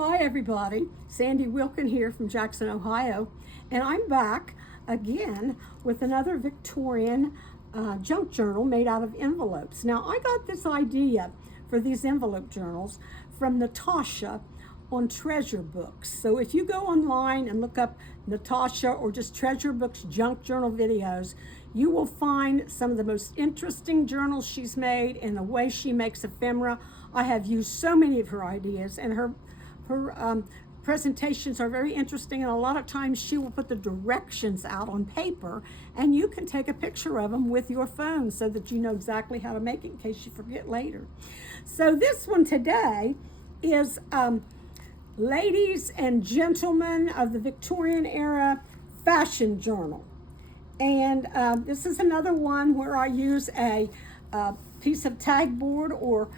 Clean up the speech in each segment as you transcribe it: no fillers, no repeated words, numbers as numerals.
Hi everybody, Sandy Wilkin here from Jackson, Ohio, and I'm back again with another Victorian junk journal made out of envelopes. Now I got this idea for these envelope journals from Natasha on Treasure Books. So if you go online and look up Natasha or just Treasure Books junk journal videos, you will find some of the most interesting journals she's made and the way she makes ephemera. I have used so many of her ideas, and her presentations are very interesting, and a lot of times she will put the directions out on paper and you can take a picture of them with your phone so that you know exactly how to make it in case you forget later. So this one today is Ladies and Gentlemen of the Victorian Era Fashion Journal. And this is another one where I use a piece of tag board or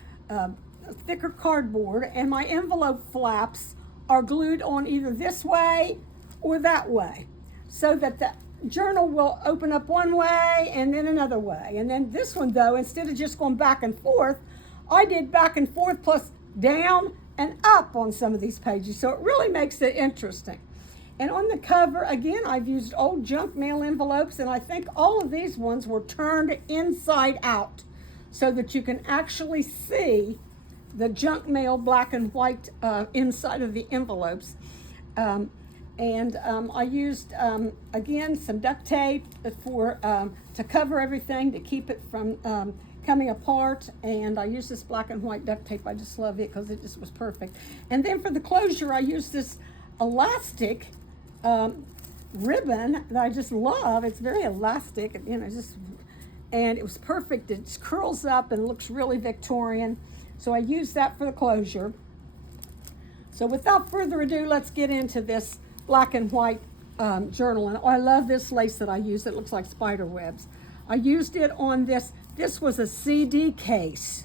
thicker cardboard, and my envelope flaps are glued on either this way or that way, so that the journal will open up one way and then another way. And then this one, though, instead of just going back and forth, I did back and forth plus down and up on some of these pages, so it really makes it interesting. And on the cover, again, I've used old junk mail envelopes, and I think all of these ones were turned inside out so that you can actually see the junk mail black and white inside of the envelopes. I used, again, some duct tape to cover everything, to keep it from coming apart. And I used this black and white duct tape. I just love it because it just was perfect. And then for the closure, I used this elastic ribbon that I just love. It's very elastic, and it was perfect. It curls up and looks really Victorian. So I used that for the closure. So without further ado, let's get into this black and white journal. And I love this lace that I used. It looks like spider webs. I used it on this. This was a CD case.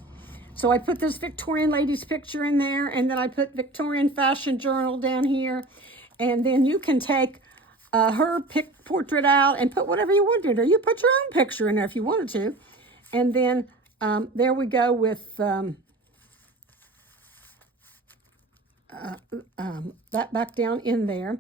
So I put this Victorian lady's picture in there, and then I put Victorian Fashion Journal down here. And then you can take her portrait out and put whatever you wanted, or you put your own picture in there if you wanted to. And then there we go with that back down in there.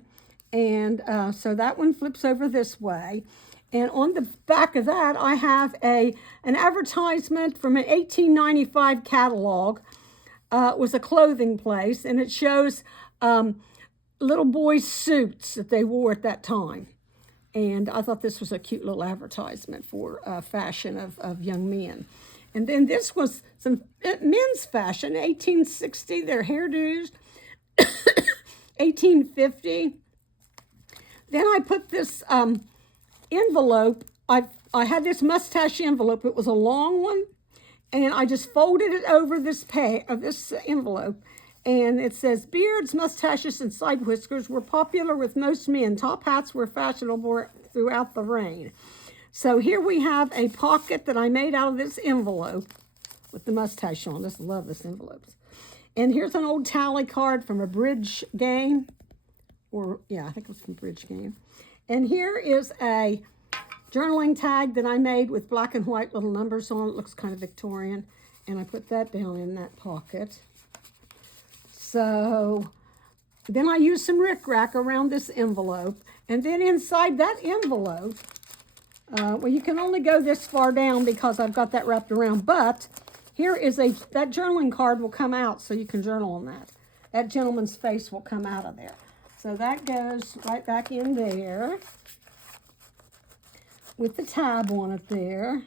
And so that one flips over this way. And on the back of that, I have an advertisement from an 1895 catalog. It was a clothing place, and it shows little boys' suits that they wore at that time. And I thought this was a cute little advertisement for fashion of young men. And then this was some men's fashion, 1860, their hairdos, 1850. Then I put this envelope. I had this mustache envelope. It was a long one, and I just folded it over this envelope. And it says, beards, mustaches, and side whiskers were popular with most men. Top hats were fashionable throughout the reign. So here we have a pocket that I made out of this envelope with the mustache on. I just love this envelope. And here's an old tally card from a bridge game. I think it was from Bridge Game. And here is a journaling tag that I made with black and white little numbers on. It looks kind of Victorian. And I put that down in that pocket. So then I used some rickrack around this envelope. And then inside that envelope, well, you can only go this far down because I've got that wrapped around. But here is that journaling card will come out so you can journal on that. That gentleman's face will come out of there. So that goes right back in there with the tab on it there,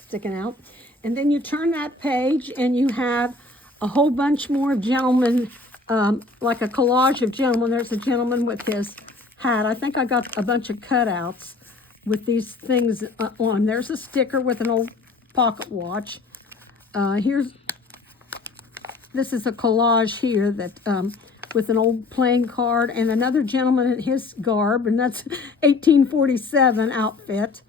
sticking out. And then you turn that page and you have a whole bunch more gentlemen, like a collage of gentlemen. There's a gentleman with his hat. I think I got a bunch of cutouts with these things on. There's a sticker with an old pocket watch. This is a collage here that with an old playing card and another gentleman in his garb, and that's 1847 outfit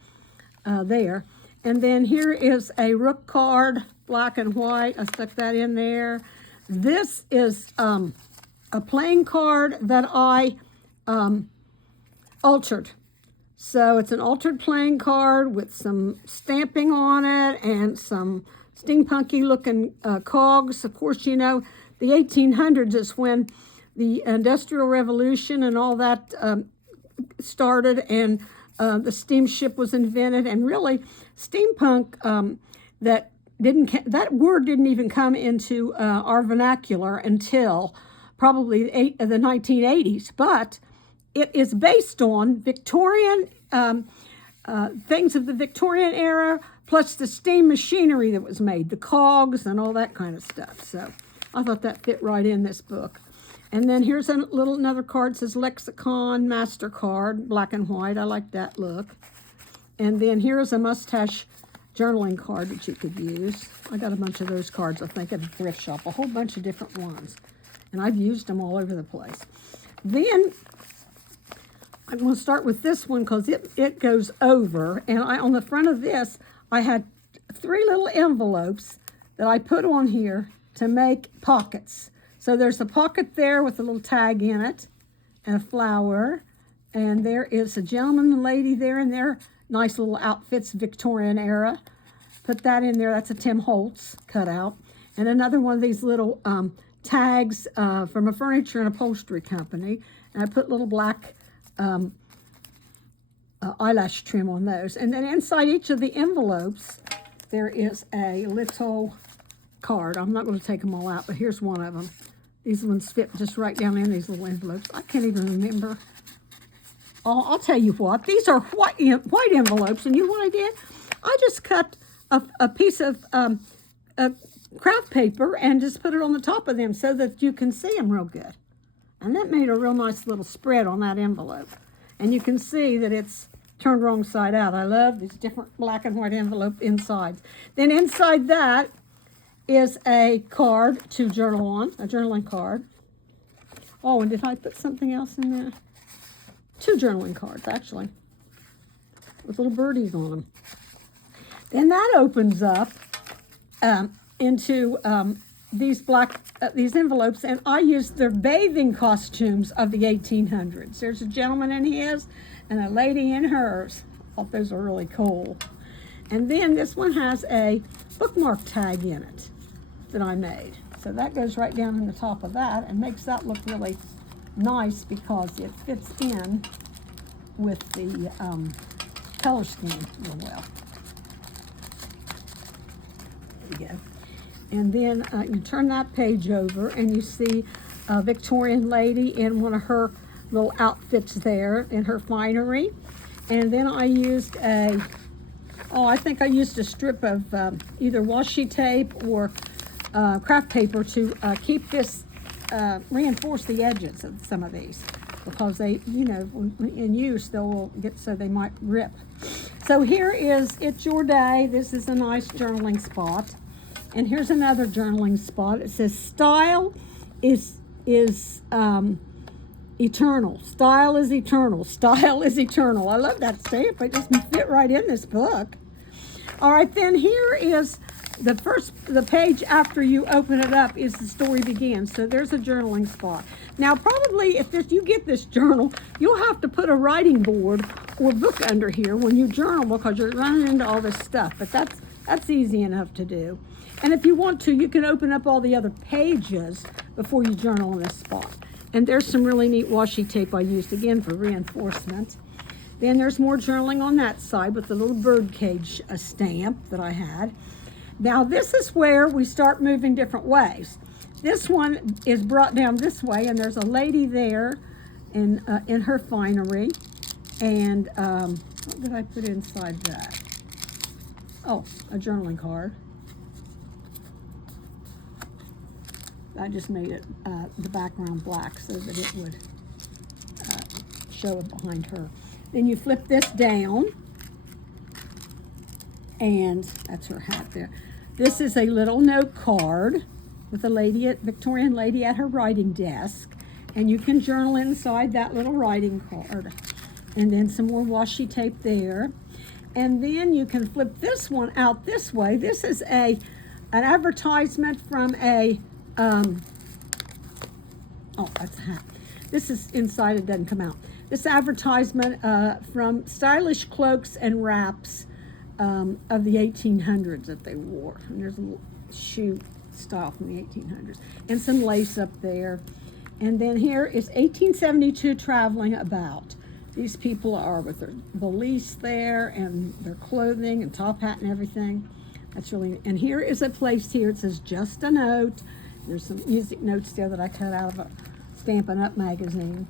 there. And then here is a rook card, black and white. I stuck that in there. This is a playing card that I altered. So it's an altered playing card with some stamping on it and some steampunky looking cogs. Of course, you know, the 1800s is when the Industrial Revolution and all that started, and the steamship was invented. And really, steampunk, that word didn't even come into our vernacular until probably the 1980s. But it is based on Victorian things of the Victorian era, plus the steam machinery that was made, the cogs and all that kind of stuff. So I thought that fit right in this book. And then here's another card. It says Lexicon MasterCard, black and white. I like that look. And then here's a mustache journaling card that you could use. I got a bunch of those cards, I think, at a thrift shop, a whole bunch of different ones. And I've used them all over the place. Then I'm going to start with this one because it goes over. And on the front of this, I had 3 little envelopes that I put on here to make pockets. So there's a pocket there with a little tag in it and a flower. And there is a gentleman and lady there in their nice little outfits, Victorian era. Put that in there. That's a Tim Holtz cutout. And another one of these little tags from a furniture and upholstery company. And I put little black eyelash trim on those. And then inside each of the envelopes, there is a little card. I'm not going to take them all out, but here's one of them. These ones fit just right down in these little envelopes. I can't even remember. Oh, I'll tell you what. These are white envelopes, and you know what I did? I just cut a piece of craft paper and just put it on the top of them so that you can see them real good. And that made a real nice little spread on that envelope. And you can see that it's turned wrong side out. I love these different black and white envelope insides. Then inside that is a card to journal on, a journaling card. Oh, and did I put something else in there? 2 journaling cards, actually, with little birdies on them. Then that opens up into these envelopes, and I used their bathing costumes of the 1800s. There's a gentleman in his and a lady in hers. I thought those were really cool. And then this one has a bookmark tag in it that I made. So that goes right down in the top of that and makes that look really nice because it fits in with the color scheme real well. There you go. And then you turn that page over and you see a Victorian lady in one of her little outfits there in her finery. And then I used I think I used a strip of either washi tape or craft paper to keep this, reinforce the edges of some of these because they, you know, in use, they'll get so they might rip. So here is It's Your Day. This is a nice journaling spot. And here's another journaling spot. It says, style is eternal. Style is eternal. Style is eternal. I love that stamp. It just fit right in this book. All right, then here is the page after you open it up is the story begins. So there's a journaling spot. Now, probably if you get this journal, you'll have to put a writing board or book under here when you journal because you're running into all this stuff. But that's easy enough to do. And if you want to, you can open up all the other pages before you journal in this spot. And there's some really neat washi tape I used again for reinforcement. Then there's more journaling on that side with the little bird cage stamp that I had. Now this is where we start moving different ways. This one is brought down this way, and there's a lady there in her finery. And what did I put inside that? Oh, a journaling card. I just made it the background black so that it would show it behind her. Then you flip this down, and that's her hat there. This is a little note card with a Victorian lady at her writing desk, and you can journal inside that little writing card. And then some more washi tape there. And then you can flip this one out this way. This is an advertisement from a that's a hat. This is inside, it doesn't come out. This advertisement from Stylish Cloaks and Wraps of the 1800s that they wore. And there's a little shoe style from the 1800s. And some lace up there. And then here is 1872 traveling about. These people are with their valise there and their clothing and top hat and everything. That's really, and here is a place here. It says just a note. There's some music notes there that I cut out of a Stampin' Up magazine.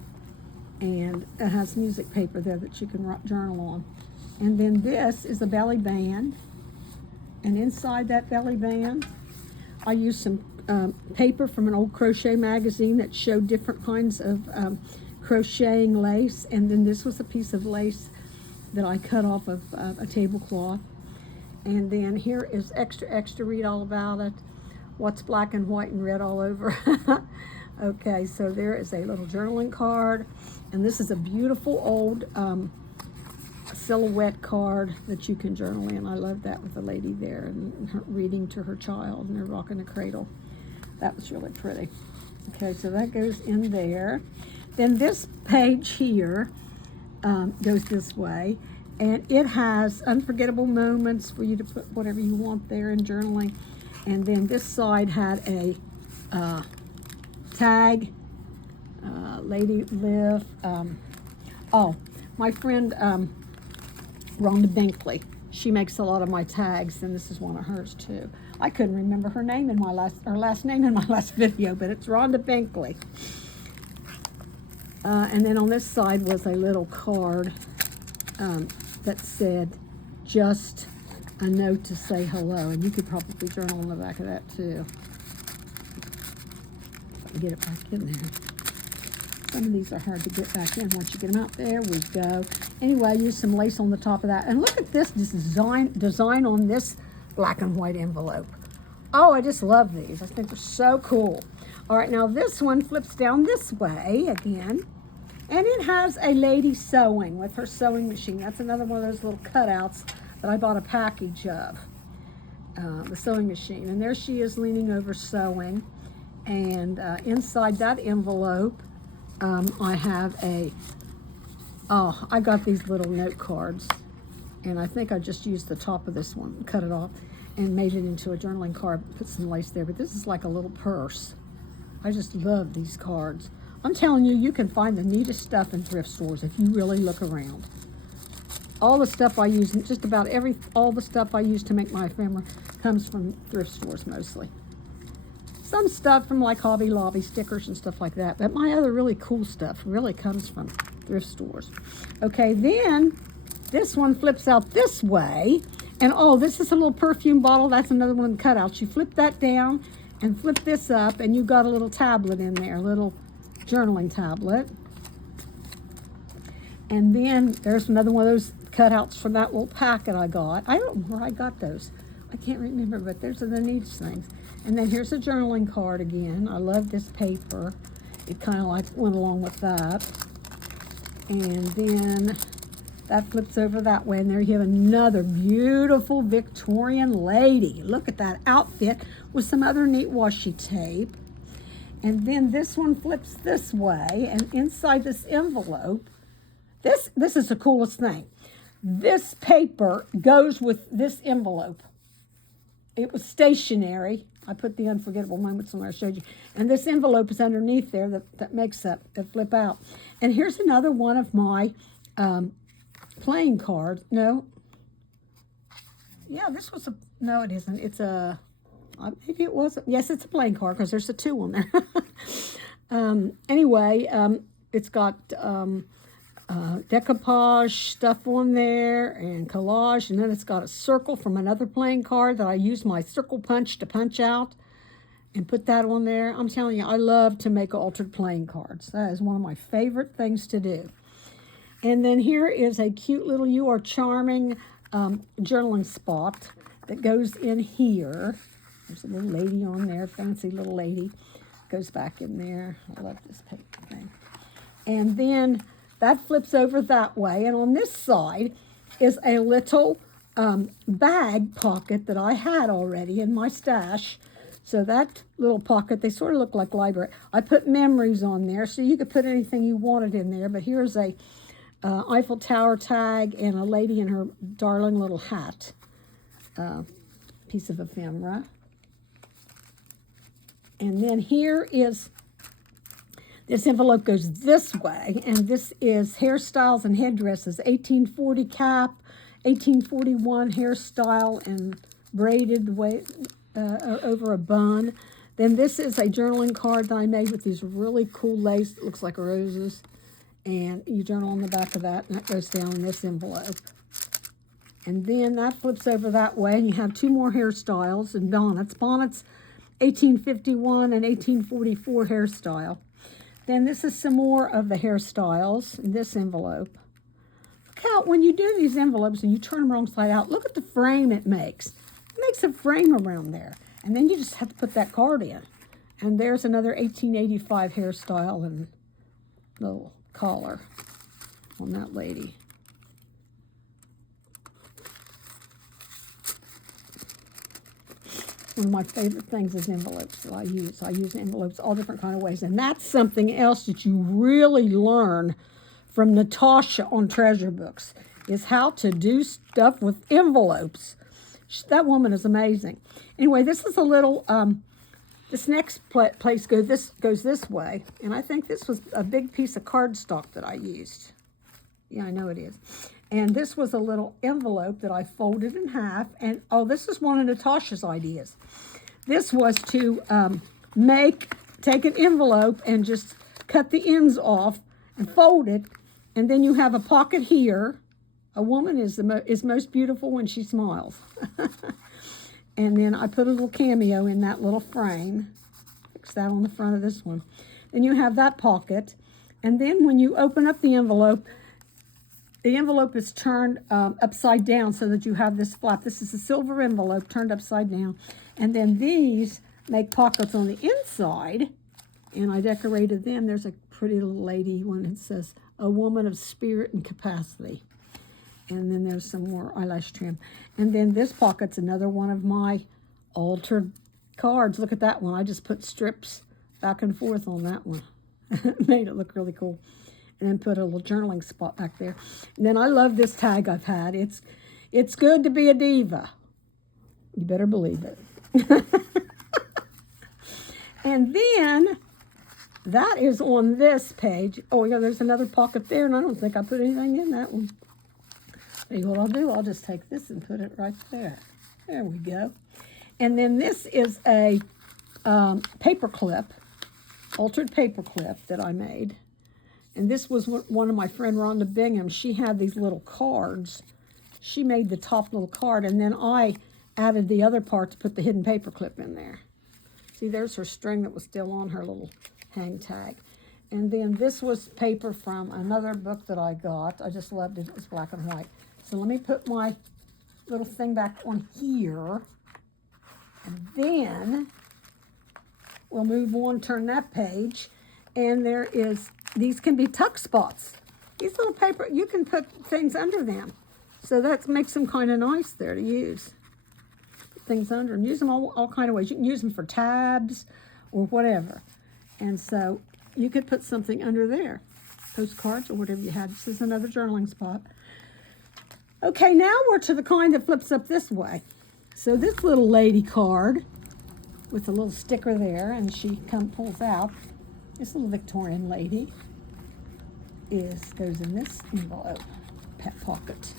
And it has music paper there that you can journal on. And then this is a belly band. And inside that belly band, I used some paper from an old crochet magazine that showed different kinds of crocheting lace. And then this was a piece of lace that I cut off of a tablecloth. And then here is extra, read all about it. What's black and white and red all over. Okay, so there is a little journaling card. And this is a beautiful old silhouette card that you can journal in. I love that with the lady there and her reading to her child and they're rocking the cradle. That was really pretty. Okay, so that goes in there. Then this page here goes this way. And it has unforgettable moments for you to put whatever you want there in journaling. And then this side had a tag, Lady Liv. Oh, my friend Rhonda Binkley. She makes a lot of my tags, and this is one of hers too. I couldn't remember her name in my last name in my last video, but it's Rhonda Binkley. And then on this side was a little card that said, just a note to say hello. And you could probably journal on the back of that too. If I can get it back in there. Some of these are hard to get back in. Once you get them out, there we go. Anyway, I used some lace on the top of that. And look at this design on this black and white envelope. Oh, I just love these. I think they're so cool. All right, now this one flips down this way again. And it has a lady sewing with her sewing machine. That's another one of those little cutouts that I bought a package of, the sewing machine. And there she is leaning over sewing. And inside that envelope, I have I got these little note cards. And I think I just used the top of this one, cut it off, and made it into a journaling card, put some lace there. But this is like a little purse. I just love these cards. I'm telling you, you can find the neatest stuff in thrift stores if you really look around. All the stuff I use, just about all the stuff I use to make my ephemera comes from thrift stores mostly. Some stuff from like Hobby Lobby, stickers and stuff like that, but my other really cool stuff really comes from thrift stores. Okay, then this one flips out this way, and oh, this is a little perfume bottle. That's another one of the cutouts. You flip that down and flip this up, and you got a little tablet in there, a little journaling tablet. And then there's another one of those cutouts from that little packet I got. I don't know where I got those. I can't remember, but those are the neatest things. And then here's a journaling card again. I love this paper. It kind of like went along with that. And then that flips over that way, and there you have another beautiful Victorian lady. Look at that outfit with some other neat washi tape. And then this one flips this way, and inside this envelope, this is the coolest thing. This paper goes with this envelope. It was stationary. I put the unforgettable moments on there I showed you. And this envelope is underneath there that makes that flip out. And here's another one of my playing cards. No. Yeah, this was no, it isn't. It's a, maybe it wasn't. Yes, it's a playing card because there's a 2 on there. Anyway, it's got decoupage stuff on there and collage, and then it's got a circle from another playing card that I used my circle punch to punch out and put that on there. I'm telling you, I love to make altered playing cards. That is one of my favorite things to do. And then here is a cute little You Are Charming journaling spot that goes in here. There's a little lady on there, fancy little lady. Goes back in there. I love this paper thing. And then that flips over that way. And on this side is a little bag pocket that I had already in my stash. So that little pocket, they sort of look like library. I put memories on there, so you could put anything you wanted in there. But here's a Eiffel Tower tag and a lady in her darling little hat. piece of ephemera. And then here is, this envelope goes this way, and this is Hairstyles and Headdresses, 1840 cap, 1841 hairstyle and braided way over a bun. Then this is a journaling card that I made with these really cool lace. It looks like roses. And you journal on the back of that, and that goes down in this envelope. And then that flips over that way, and you have two more hairstyles and bonnets. Bonnets, 1851 and 1844 hairstyle. Then this is some more of the hairstyles in this envelope. Look how, when you do these envelopes and you turn them wrong side out, look at the frame it makes. It makes a frame around there. And then you just have to put that card in. And there's another 1885 hairstyle and little collar on that lady. One of my favorite things is envelopes that I use. I use envelopes all different kind of ways. And that's something else that you really learn from Natasha on Treasure Books, is how to do stuff with envelopes. That woman is amazing. Anyway, this is a little, this next place goes this way. And I think this was a big piece of cardstock that I used. Yeah, I know it is. And this was a little envelope that I folded in half. And, oh, this is one of Natasha's ideas. This was to take an envelope and just cut the ends off and fold it. And then you have a pocket here. A woman is most beautiful when she smiles. And then I put a little cameo in that little frame. Fix that on the front of this one. Then you have that pocket. And then when you open up the envelope is turned upside down so that you have this flap. This is a silver envelope turned upside down. And then these make pockets on the inside. And I decorated them. There's a pretty little lady one that says, "A woman of spirit and capacity." And then there's some more eyelash trim. And then this pocket's another one of my altered cards. Look at that one. I just put strips back and forth on that one. Made it look really cool. And then put a little journaling spot back there. And then I love this tag I've had. It's good to be a diva. You better believe it. And then that is on this page. Oh, yeah, there's another pocket there, and I don't think I put anything in that one. Maybe what I'll do, I'll just take this and put it right there. There we go. And then this is a paper clip, altered paper clip that I made. And this was one of my friend Rhonda Bingham. She had these little cards. She made the top little card, and then I added the other part to put the hidden paper clip in there. See, there's her string that was still on her little hang tag. And then this was paper from another book that I got. I just loved it. It was black and white. So let me put my little thing back on here. And then we'll move on, turn that page. And there is, these can be tuck spots. These little paper, you can put things under them. So that makes them kind of nice there to use. Put things under and use them all kind of ways. You can use them for tabs or whatever. And so you could put something under there, postcards or whatever you had. This is another journaling spot. Okay, now we're to the kind that flips up this way. So this little lady card with a little sticker there, and she pulls out. This little Victorian lady goes in this envelope, pocket.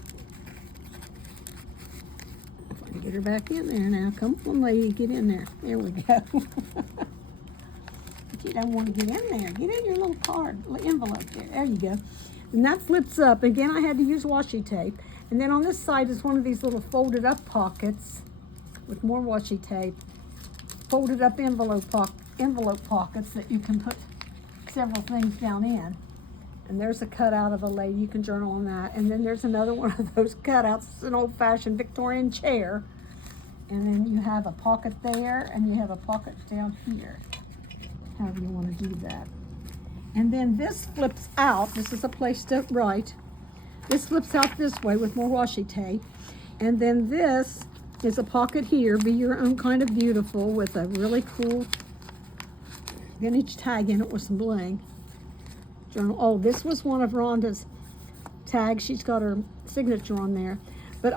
If I can get her back in there now. Come on, lady, get in there. There we go. But you don't want to get in there. Get in your little card, little envelope there. There you go. And that flips up. Again, I had to use washi tape. And then on this side is one of these little folded up pockets with more washi tape. Folded up envelope pockets that you can put several things down in. And there's a cutout of a lady. You can journal on that. And then there's another one of those cutouts. It's an old-fashioned Victorian chair. And then you have a pocket there, and you have a pocket down here. However you want to do that. And then this flips out. This is a place to write. This flips out this way with more washi tape. And then this is a pocket here. Be your own kind of beautiful with a really cool vintage tag in it with some bling. Journal. Oh, this was one of Rhonda's tags. She's got her signature on there. But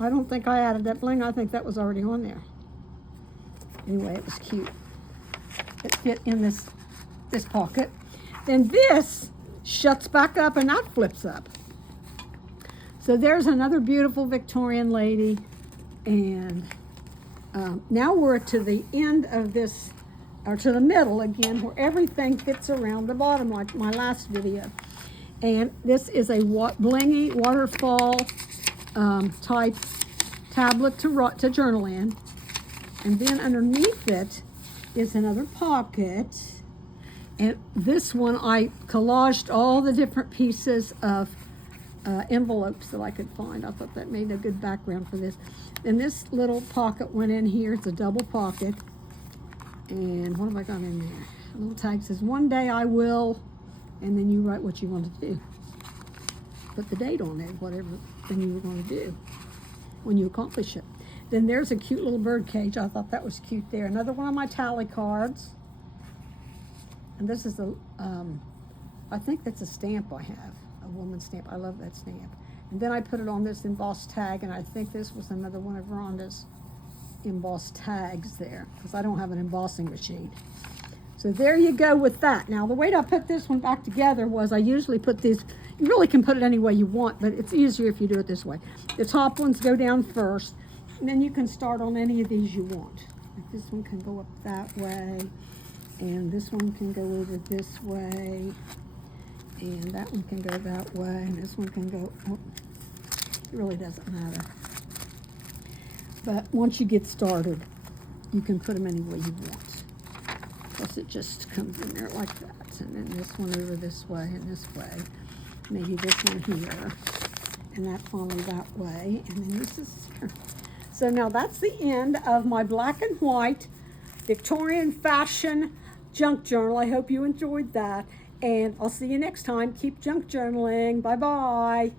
I don't think I added that bling. I think that was already on there. Anyway, it was cute. It fit in this pocket. Then this shuts back up and that flips up. So there's another beautiful Victorian lady. And now we're to the end of this, or to the middle again, where everything fits around the bottom, like my last video. And this is a blingy waterfall type tablet to journal in. And then underneath it is another pocket. And this one, I collaged all the different pieces of envelopes that I could find. I thought that made a good background for this. And this little pocket went in here. It's a double pocket. And what have I got in there? A little tag says, "One day I will," and then you write what you want to do. Put the date on it, whatever thing you were going to do when you accomplish it. Then there's a cute little bird cage. I thought that was cute there. Another one of my tally cards. And this is I think that's a stamp I have, a woman's stamp. I love that stamp. And then I put it on this embossed tag, and I think this was another one of Rhonda's embossed tags there, because I don't have an embossing machine. So there you go with that. Now the way I put this one back together was I usually put these, you really can put it any way you want, but it's easier if you do it this way. The top ones go down first, and then you can start on any of these you want. Like this one can go up that way, and this one can go over this way, and that one can go that way, and this one can go, oh, it really doesn't matter. But once you get started, you can put them any way you want. Plus it just comes in there like that, and then this one over this way and this way. Maybe this one here, and that finally that way, and then this is here. So now that's the end of my black and white Victorian fashion junk journal. I hope you enjoyed that, and I'll see you next time. Keep junk journaling. Bye-bye.